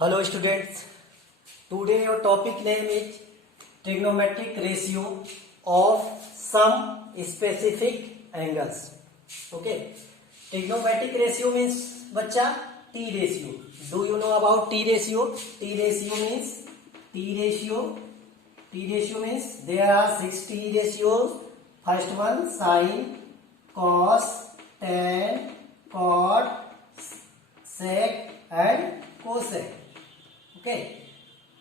Hello students, today your topic name is trigonometric ratio of some specific angles. Okay, trigonometric ratio means बच्चा T ratio. Do you know about T ratio? T ratio means there are 6 T ratios. First one sin, cos, tan, cot, sec and cosec. Okay,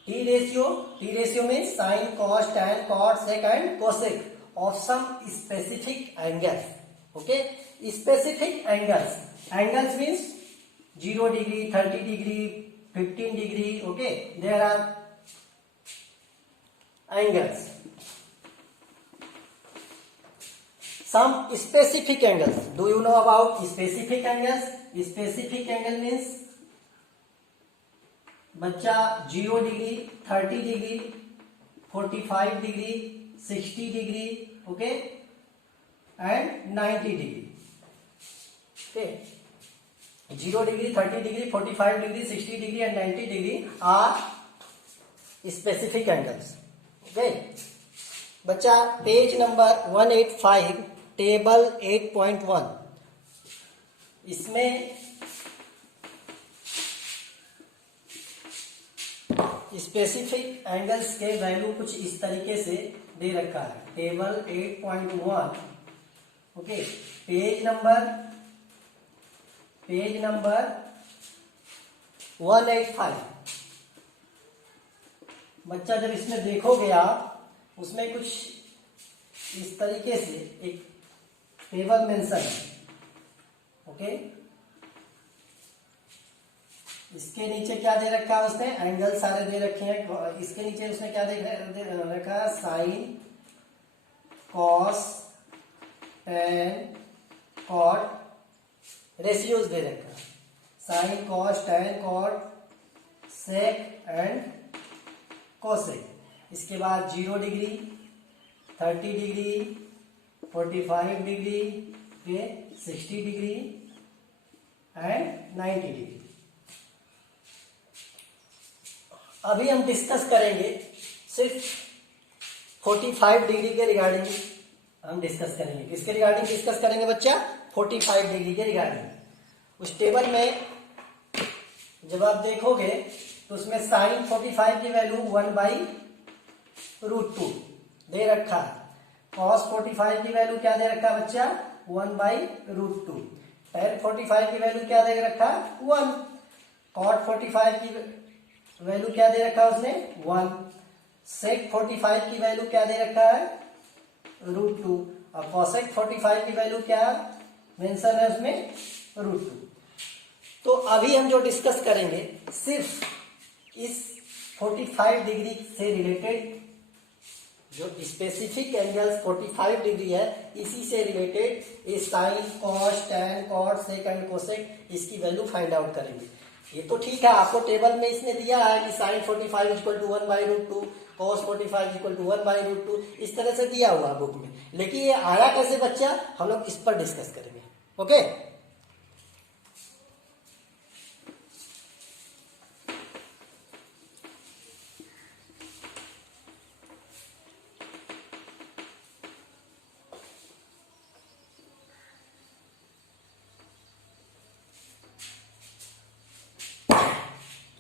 T ratio means sin, cos, tan, cot, sec and cosec of some specific angles. Okay, specific angles means 0 degree, 30 degree, 15 degree. Okay, there are angles. Some specific angles. Do you know about specific angles? Specific angle means बच्चा 0 degree, 30 degree, 45 degree, 60 degree, okay and 90 degree. Okay, 0 degree, 30 degree, 45 degree, 60 degree and 90 degree are specific angles. Okay बच्चा, page number 185 table 8.1 इसमें specific angles के value कुछ इस तरीके से दे रखा है. टेबल 8.1. Okay, page number 185. बच्चा जब इसमें देखोगे आप, उसमें कुछ इस तरीके से एक टेबल मेंशन है. ओके, इसके नीचे क्या दे रखा है उसने? एंगल सारे दे रखे हैं. इसके नीचे उसने क्या दे रखा है? Sine, cos, tan, cot, ratios दे रखा है. Sine, cos, tan, cot, sec and cosec. इसके बाद 0 degree, 30 degree, 45 degree, 60 degree and 90 degree. अभी हम डिस्कस करेंगे सिर्फ 45 डिग्री के रिगार्डिंग. हम डिस्कस करेंगे किसके रिगार्डिंग डिस्कस करेंगे बच्चा? 45 डिग्री के रिगार्डिंग. उस टेबल में जब आप देखोगे तो उसमें साइन 45 की वैल्यू 1/√2 दे रखा है. कॉस 45 की वैल्यू क्या दे रखा है बच्चा? 1/√2. टैन 45 की वैल्यू क्या दे रखा है? 1. कॉट 45 की वैल्यू क्या दे रखा है उसने? 1. सेक 45 की वैल्यू क्या दे रखा है? √2. और कॉसेक 45 की वैल्यू क्या मेंशन है उसमें? √2. तो अभी हम जो डिस्कस करेंगे सिर्फ इस 45 डिग्री से रिलेटेड, जो स्पेसिफिक एंगल्स 45 डिग्री है, इसी से रिलेटेड इस sine, cos, tan, cot, sec and cosec इसकी वैल्यू फाइंड आउट करेंगे. ये तो ठीक है, आपको टेबल में इसने दिया है कि sine 45 equal to 1/√2, cos 45 equal to 1/√2, इस तरह से दिया हुआ बुक में. लेकिन ये आया कैसे बच्चा? हम लोग इस पर डिस्कस करेंगे. Okay,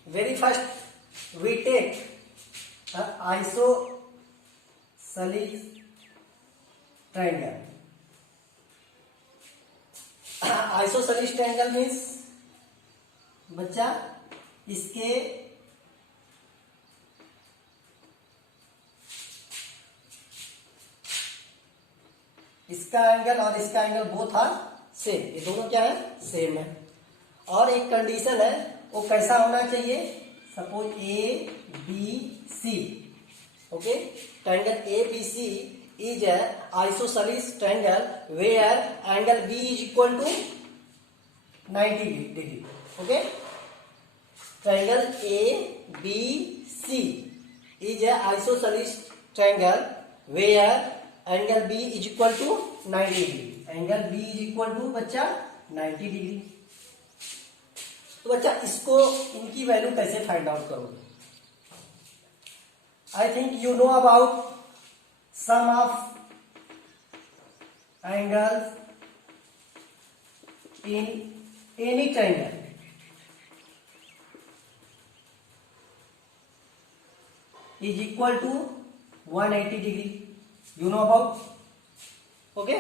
very first we take isosceles triangle. Isosceles triangle means बच्चा इसके इसका एंगल और इसका एंगल बोथ आर सेम. ये दोनों क्या है? सेम है. और एक कंडीशन है, वो कैसा होना चाहिए? Suppose A B C. Okay, triangle A B C is a isosceles triangle where angle B is equal to 90 degree. Okay, triangle A B C is a isosceles triangle where angle B is equal to 90 degree. Angle B is equal to बच्चा 90 degree. तो बच्चा इसको इनकी value कैसे find out करोगे? I think you know about sum of angles in any triangle is equal to 180 degree. You know about? Okay,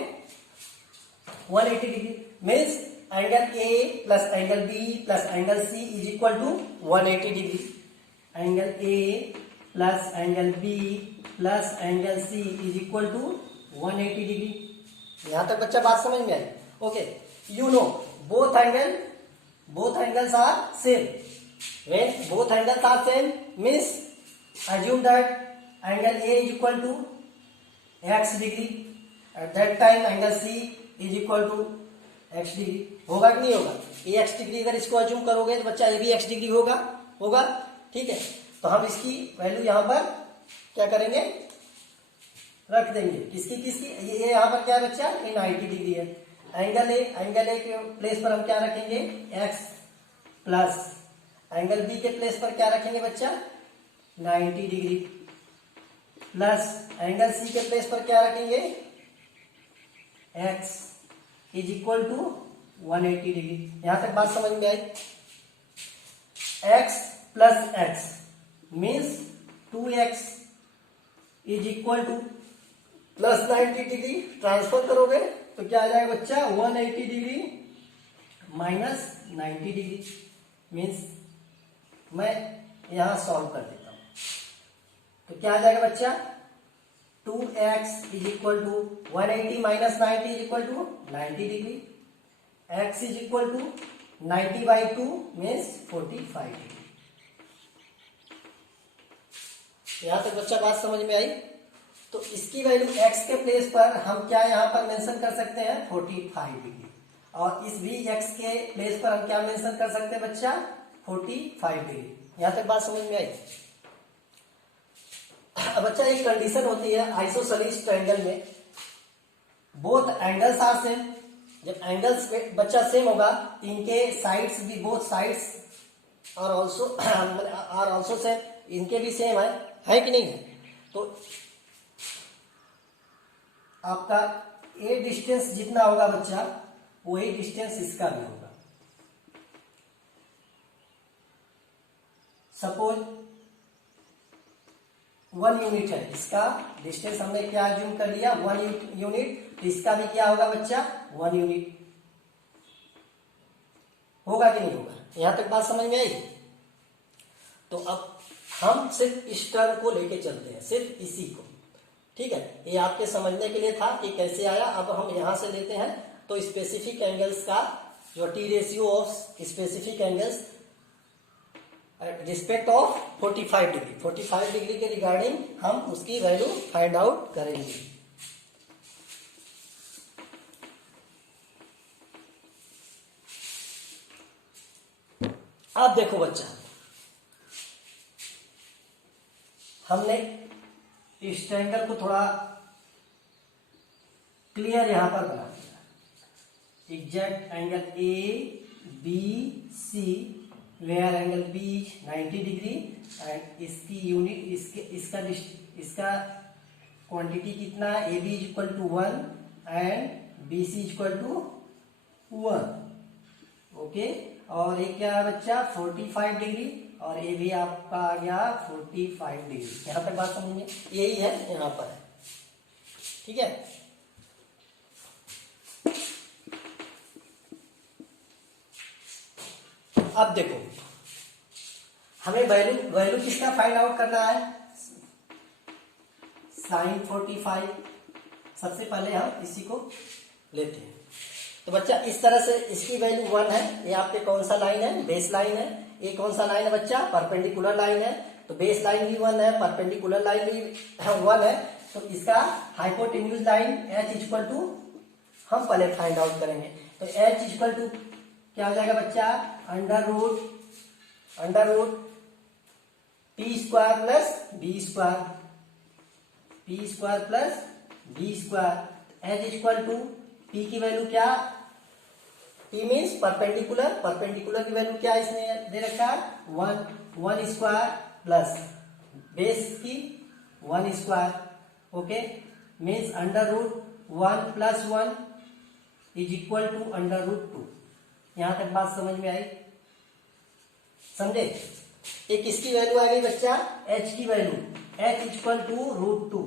180 degree means angle A plus angle B plus angle C is equal to 180 degree. Angle A plus angle B plus angle C is equal to 180 degree. यहाँ तक बच्चा बात समझ में आई? Okay, you know both angles are same. When both angles are same means assume that angle A is equal to x degree. At that time angle C is equal to x degree. होगा कि नहीं होगा? ये x degree अगर इसको assume करोगे तो बच्चा ये भी x डिग्री होगा. ठीक है, तो हम इसकी वैल्यू यहाँ पर क्या करेंगे? रख देंगे. किसकी? ये यहाँ पर क्या है बच्चा? ये 90 डिग्री है. एंगल ए के प्लेस पर हम क्या रखेंगे? x प्लस एंगल बी के प्लेस पर क्या रखेंगे बच्चा? 90 डिग्री प्लस एंगल सी के प्लेस पर क्या रखेंगे? x is equal to 180 degree. यहां तक बात समझ में आई? x plus x means 2x is equal to plus 90 degree. Transfer करोगे तो क्या आ जाएगा बच्चा? 180 डिग्री माइनस 90 डिग्री. मीन्स मैं यहां सॉल्व कर देता हूं तो क्या आ जाएगा बच्चा? 2x is equal to 180 minus 90 is equal to 90 degree. x is equal to 90 by 2 means 45 degree. यहां तक बच्चा बात समझ में आई? तो इसकी वैल्यू x के प्लेस पर हम क्या यहां पर मेंशन कर सकते हैं? 45 डिग्री. और इस भी x के प्लेस पर हम क्या मेंशन कर सकते हैं बच्चा? 45 डिग्री. यहां तक बात समझ में आई? बच्चा एक कंडीशन होती है आइसोसेलेस ट्रायंगल में, बोथ एंगल्स आर सेम. जब एंगल्स बच्चा सेम होगा इनके साइड्स भी, both sides are also same. इनके भी सेम है कि नहीं है? तो आपका ए डिस्टेंस जितना होगा बच्चा वही डिस्टेंस इसका भी होगा. सपोज 1 यूनिट है इसका डिस्टेंस, हमने क्या अज्यूम कर लिया? 1 यूनिट. तो इसका भी क्या होगा बच्चा? 1 यूनिट. होगा कि नहीं होगा? यहां तक बात समझ में आई? तो अब हम सिर्फ इस टर्म को लेके चलते हैं, सिर्फ इसी को. ठीक है, ये आपके समझने के लिए था कि कैसे आया. अब हम यहां से लेते हैं तो स्पेसिफिक एंगल्स का जो T ratio of specific angles respect of 45 degree, 45 degree के रिगार्डिंग हम उसकी वैल्यू फाइंड आउट करेंगे. अब देखो बच्चा, हमने इस ट्रायंगल को थोड़ा क्लियर यहां पर बना दिया. Exact angle A B C where angle B is 90 degree and इसकी यूनिट इसका क्वांटिटी कितना है? A B is equal to 1 and B C is equal to 1. Okay, और ये क्या है बच्चा? 45 डिग्री और ये भी आपका आ गया 45 डिग्री. यहां तक बात समझिए, यही है यहां पर है. ठीक है, अब देखो हमें वैल्यू किसका फाइंड आउट करना है? sin 45. सबसे पहले हम इसी को लेते हैं. तो बच्चा इस तरह से इसकी वैल्यू 1 है. ये आपके कौन सा लाइन है? बेस लाइन है. ये कौन सा लाइन है बच्चा? परपेंडिकुलर लाइन है. तो बेस लाइन भी 1 है, परपेंडिकुलर लाइन भी 1 है. तो इसका hypotenuse line h equal to हम पहले फाइंड आउट करेंगे. तो h इक्वल टू क्या हो जाएगा बच्चा? Under root P square plus B square, P square plus B square. H equal to P की वैल्यू क्या? टी मीन्स परपेंडिकुलर, परपेंडिकुलर की वैल्यू क्या इसमें दे रखा है 1 स्क्वायर प्लस बेस की 1 square, okay, means under root 1 plus 1 is equal to under root 2। यहां तक बात समझ में आई, समझे। एक किसकी वैल्यू आ गई बच्चा, h की value, h equal to root 2।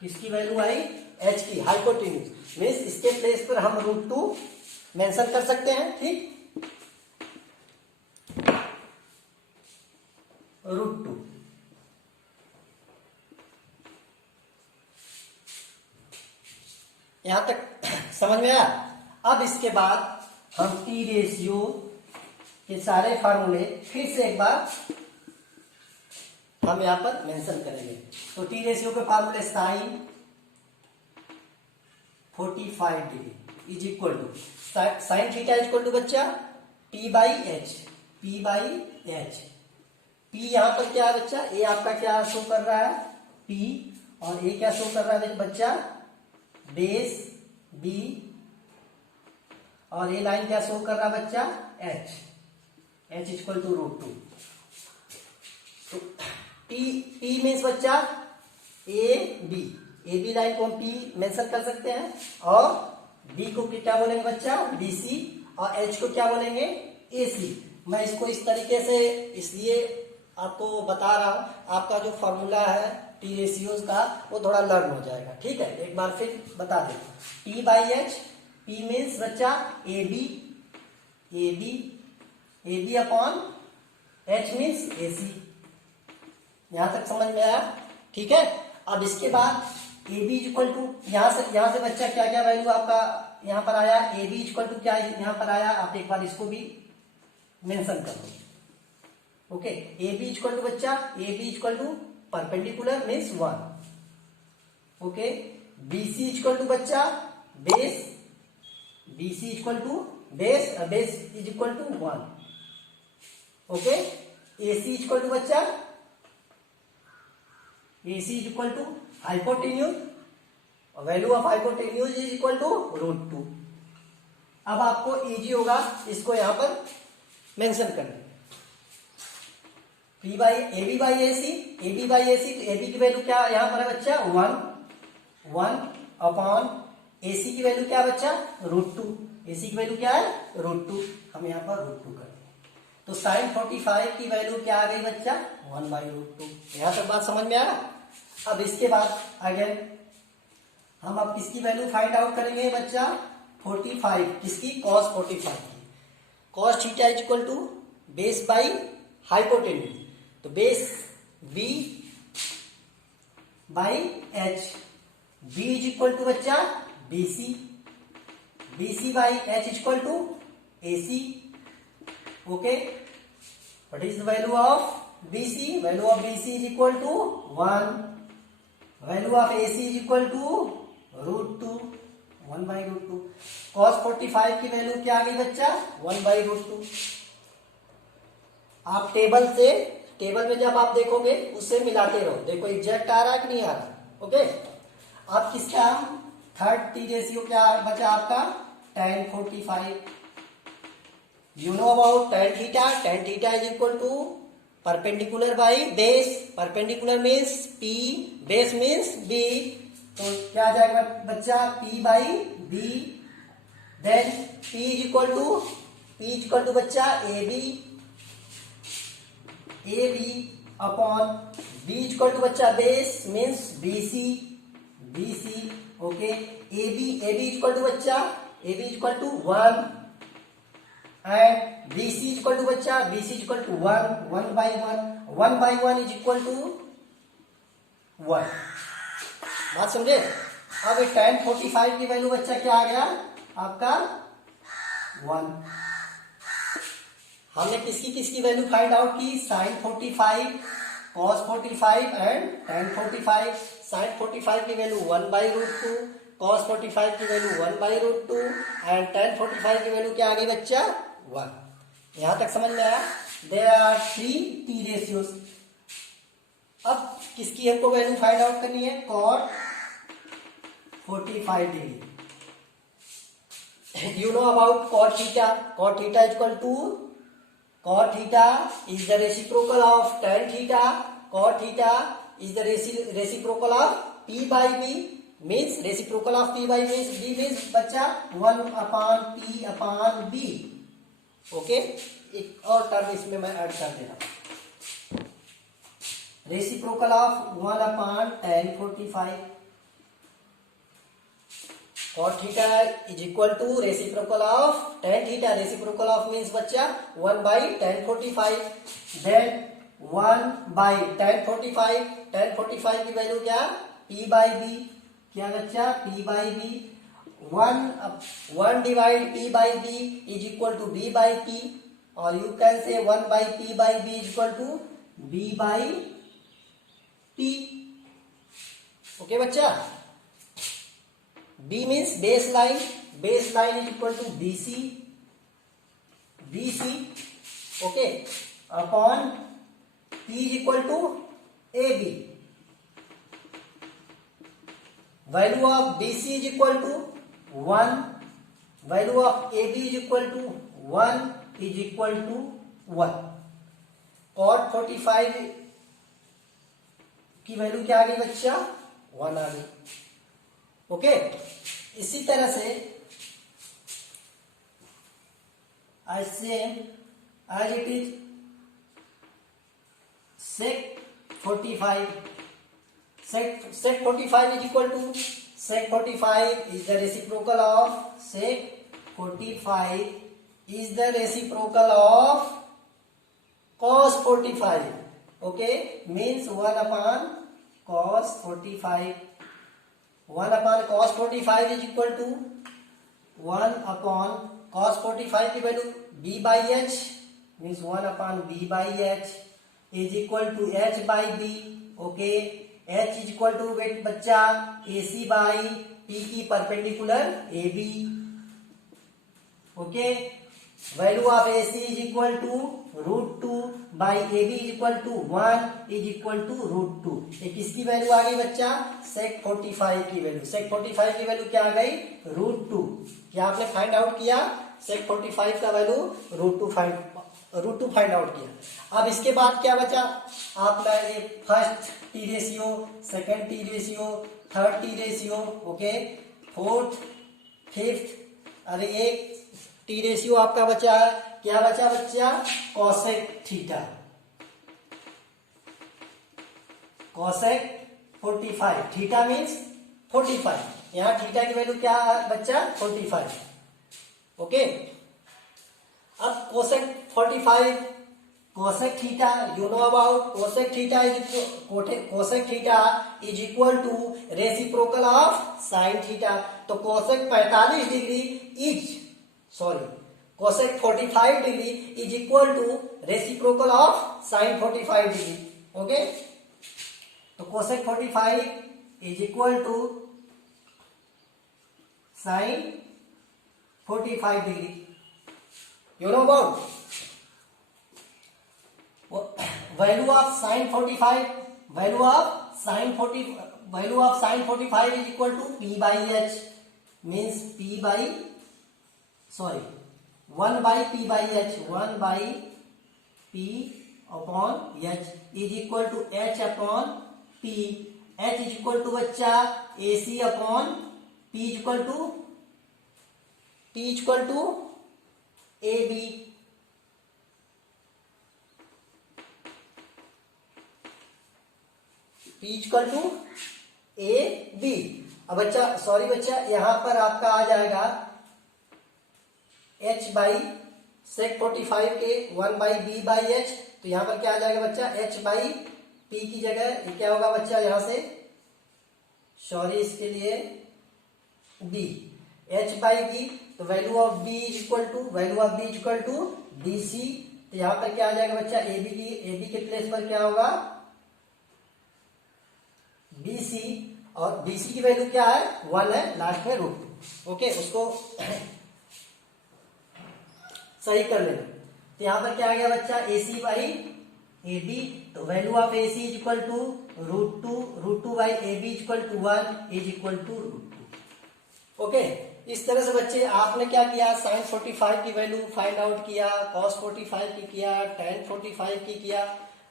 किसकी वैल्यू आई, h की, हाइपोटेन्यूज मीन्स इसके प्लेस पर हम रूट 2 मेंशन कर सकते हैं, ठीक, रूट 2। यहां तक समझ में आया। अब इसके बाद हम टी रेशियो के सारे फार्मूले फिर से एक बार हम यहां पर मेंशन करेंगे। तो टी रेशियो के फार्मूले sine 45 degree is equal to sine theta is equal to बच्चा P by H, P by H. P यहां पर क्या है बच्चा, ए आपका क्या शो कर रहा है पी, और ए क्या शो कर रहा है बच्चा बेस बी, और ये लाइन क्या शो कर रहा है बच्चा H, H equal to root 2। तो टी मीन्स बच्चा ए बी लाइन को हम पी मेंशन कर सकते हैं, और बी को क्या बोलेंगे बच्चा बीसी, और एच को क्या बोलेंगे एसी। मैं इसको इस तरीके से इसलिए आपको बता रहा हूं, आपका जो फॉर्मूला है टी रेशियोज का वो थोड़ा लर्न हो जाएगा, ठीक है। एक बार फिर बता दे, T by H, P means बच्चा A B upon H means A C. यहां तक समझ में आया, ठीक है। अब इसके बाद ए बी इक्वल टू यहां से बच्चा क्या क्या वैल्यू आपका यहां पर आया, ए बी इक्वल टू क्या यहां पर आया, आप एक बार इसको भी मेंशन कर दो, okay. A B equal to बच्चा A B equal to perpendicular means 1, okay. BC equal to बच्चा base, BC equal to base is equal to 1, okay. AC equal to बच्चा AC is equal to hypotenuse, value of hypotenuse is equal to root 2। अब आपको easy होगा इसको यहां पर mention करना, P by A B by A C, A B by A C, तो A B की वैल्यू क्या यहां पर है बच्चा 1 अपॉन ए सी की वैल्यू क्या है बच्चा रूट 2, ए सी की वैल्यू क्या है रूट 2, हम यहां पर रूट 2 करते हैं। तो साइन 45 की वैल्यू क्या आ गई बच्चा 1 बाई रूट 2। यहां तक बात समझ में आया। अब इसके बाद अगेन हम अब किसकी वैल्यू फाइंड आउट करेंगे बच्चा 45, किसकी cos 45 की, cos theta is equal to base by hypotenuse, तो base B by H, B is equal to बच्चा BC, BC by H is equal to AC, okay. What is the value of BC, value of BC is equal to 1, value of AC is equal to root 2, 1 by root 2। cos 45 की value क्या आ गई बच्चा 1 by root 2। आप table में जब आप देखोगे उससे मिलाते रहो, देखो एग्जैक्ट आ रहा है कि नहीं आ रहा, ओके। अब किसका थर्ड टी रेशियो क्या बचा आपका tan 45, you know about tan theta, tan theta is equal to perpendicular by base, perpendicular means P, base means B, तो क्या आ जाएगा बच्चा P by B, then P is equal to बच्चा A B upon B is equal to बच्चा base means BC, okay. A B is equal to बच्चा A B is equal to 1 and BC is equal to बच्चा BC is equal to 1 by 1 is equal to 1। बात समझे। अब tan 45 की value बच्चा क्या आ गया आपका 1। हमने किसकी वैल्यू फाइंड आउट की sin 45, cos 45 and tan 45। sin 45 की वैल्यू 1 बाई रूट 2, cos 45 की value 1 by root 2 and tan 45 की वैल्यू क्या आ गई बच्चा 1। यहां तक समझ में आया। There are 3 T ratios. अब किसकी हमको वैल्यू फाइंड आउट करनी है cot 45 degree. you know about cot theta. Cot theta is equal to, cot theta is the reciprocal of tan theta. Cot theta is the reciprocal of p by b, means reciprocal of p by b means बच्चा 1 upon p upon b. Okay, एक और term इसमें मैं add कर दे रहा हूं, reciprocal of 1 upon tan 45. cot theta is equal to reciprocal of tan theta. reciprocal of means बच्चा 1 by tan 45. then 1 by tan 45, tan 45 की वैल्यू क्या, p by b. क्या बच्चा, p by b. 1 divide p by b is equal to b by p, or you can say 1 by p by b is equal to b by p. okay बच्चा, b means baseline. baseline is equal to bc, bc, okay, upon p is equal to ab. value of bc is equal to 1, value of ab is equal to 1 is equal to 1. cot 45 की value क्या आ गई बच्चा, 1 आ गई. Okay, इसी तरह से as it is sec 45. sec 45 is equal to, sec 45 is the reciprocal of, sec 45 is the reciprocal of cos 45. okay, means 1 upon cos 45. 1 upon cos 45 is equal to 1 upon cos 45 की value b by h, means 1 upon b by h is equal to h by b. okay, h is equal to wait बच्चा ac by p की perpendicular ab. Okay, value of ac is equal to √2 by ab is equal to 1 is equal to √2. ये किसकी value आ गई बच्चा, sec 45 की value. sec 45 की value क्या आ गई, √2. क्या आपने फाइंड आउट किया, sec 45 का वैल्यू √2 फाइंड आउट किया. अब इसके बाद क्या बचा, आपका ये first T ratio, second T ratio, third T ratio, okay, fourth, fifth, अरे एक टी रेशियो आपका बचा है. क्या बचा बच्चा, cosec theta, cosec 45. Theta means 45, यहाँ थीटा की वैल्यू क्या है बच्चा, 45. ओके, अब cosec 45, cosec theta, you know about cosec theta is equal to reciprocal of sin theta. तो cosec 45 degree is, sorry, cosec 45 degree is equal to reciprocal of sin 45 degree. okay, तो cosec 45 is equal to sin 45 degree. you know about value of sin 45, value of sin 45 is equal to p by h, means p by, sorry, 1 by p by h, 1 by p upon h is equal to h upon p. h is equal to बच्चा ac upon p is equal to ab. p is equal to ab. अब बच्चा, sorry बच्चा, यहां पर आपका आ जाएगा h by sec 45 के 1 by b by h. तो यहां पर क्या आ जाएगा बच्चा, h बाई p की जगह ये क्या होगा बच्चा, यहां से, सॉरी इसके लिए b, h बाई b. तो value of b is equal to, value of b is equal to bc. तो यहां पर क्या आ जाएगा बच्चा, ab के प्लेस पर क्या होगा, bc, और bc की वैल्यू क्या है, 1 है, लास्ट में √2. ओके, उसको सही कर लेना. तो यहां पर क्या आ गया बच्चा, AC बाई AB. तो value of AC is equal to √2 by AB is equal to 1 is equal to √2. Okay, इस तरह से बच्चे आपने क्या किया, साइन 45 की वैल्यू फाइंड आउट किया, कॉस 45 की किया, टेन 45 की किया,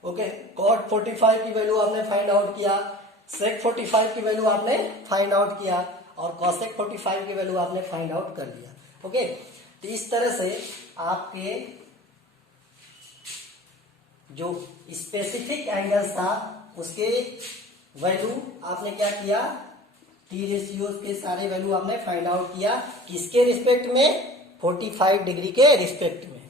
ओके, कॉट 45 की वैल्यू आपने फाइंड आउट किया, सेक 45 की वैल्यू आपने फाइंड आउट किया और कॉसेक 45 की वैल्यू आपने फाइंड आउट कर लिया। ओके, तो इस तरह से आपके जो स्पेसिफिक एंगल था उसके वैल्यू आपने क्या किया, टी रेशियो के सारे वैल्यू आपने फाइंड आउट किया, किसके रिस्पेक्ट में, 45 डिग्री के रिस्पेक्ट में।